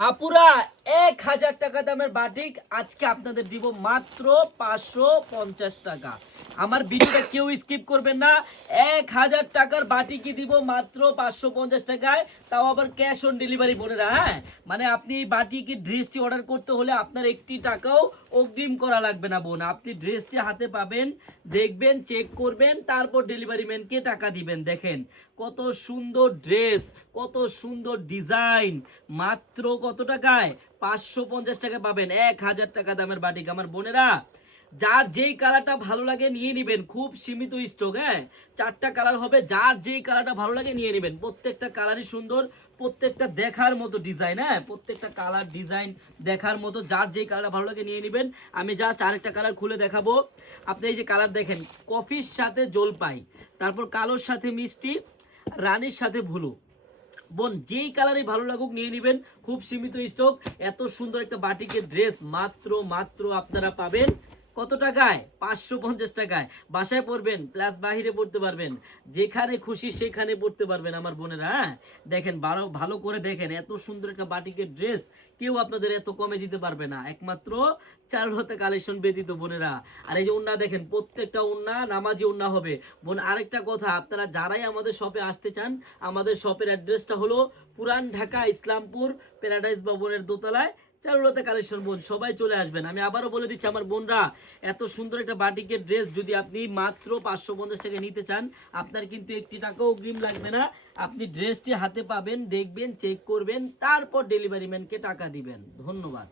আপুরা 1000 টাকা দামের বাটিক আজকে আপনাদের দিব মাত্র 550 টাকা। আমার ভিডিওটা কেউ স্কিপ করবেন না। 1000 টাকার বাটিকই দিব মাত্র 550 টাকায়, তাও আবার ক্যাশ অন ডেলিভারি বোনেরা। হ্যাঁ, মানে আপনি এই বাটিকি ড্রেসটি অর্ডার করতে হলে আপনার একটি টাকাও অগ্রিম করা লাগবে না বোন। আপনি ড্রেসটি হাতে পাবেন, দেখবেন, চেক করবেন, তারপর ডেলিভারি ম্যানকে টাকা দিবেন। দেখেন কত সুন্দর ড্রেস, কত সুন্দর ডিজাইন, মাত্র কত টাকায়? 550 টাকা পাবেন 1000 টাকা দামের বাটিক। আমার বোনেরা, যার যেই কালারটা ভালো লাগে নিয়ে নেবেন, খুব সীমিত স্টক। হ্যাঁ, 4টা কালার হবে, যার যেই কালারটা ভালো লাগে নিয়ে নেবেন। প্রত্যেকটা কালারই সুন্দর, প্রত্যেকটা দেখার মতো ডিজাইন। হ্যাঁ, প্রত্যেকটা কালার ডিজাইন দেখার মতো, যার যেই কালারটা ভালো লাগে নিয়ে নেবেন। আমি জাস্ট আরেকটা কালার খুলে দেখাবো। আপনি এই যে কালার দেখেন, কফির সাথে জলপাই, তারপর কালোর সাথে মিষ্টি, রানীর সাথে ভুলু। বোন, যেই কালারই ভালো লাগুক নিয়ে নেবেন, খুব সীমিত স্টক। এত সুন্দর একটা বাটিকের ড্রেস মাত্র আপনারা পাবেন কত টাকায়? 550 টাকায়। বাসায় পরবেন প্লাস বাহিরে পড়তে পারবেন, যেখানে খুশি সেখানে পড়তে পারবেন আমার বোনেরা। হ্যাঁ, দেখেন ভালো করে দেখেন, এত সুন্দর একটা বাটিকের ড্রেস কেউ আপনাদের এত কমে দিতে পারবে না, একমাত্র চারুলতা কালেকশন ব্যতীত বোনেরা। আর এই যে ওন্না দেখেন, প্রত্যেকটা ওন্না নামাজি ওন্না হবে বোন। আরেকটা কথা, আপনারা যারাই আমাদের শপে আসতে চান, আমাদের শপের অ্যাড্রেসটা হলো পুরান ঢাকা ইসলামপুর প্যারাডাইস ভবনের দোতলায়, চারুলতা কালেকশন। বোন, সবাই চলে আসবেন। আমি আবারও বলে দিচ্ছি আমার বোনরা, এত সুন্দর একটা বাটিকের ড্রেস যদি আপনি মাত্র 550 টাকা নিতে চান, আপনার কিন্তু একটি টাকাও অগ্রিম লাগবে না। আপনি ড্রেসটি হাতে পাবেন, দেখবেন, চেক করবেন, তারপর ডেলিভারি ম্যানকে টাকা দিবেন। ধন্যবাদ।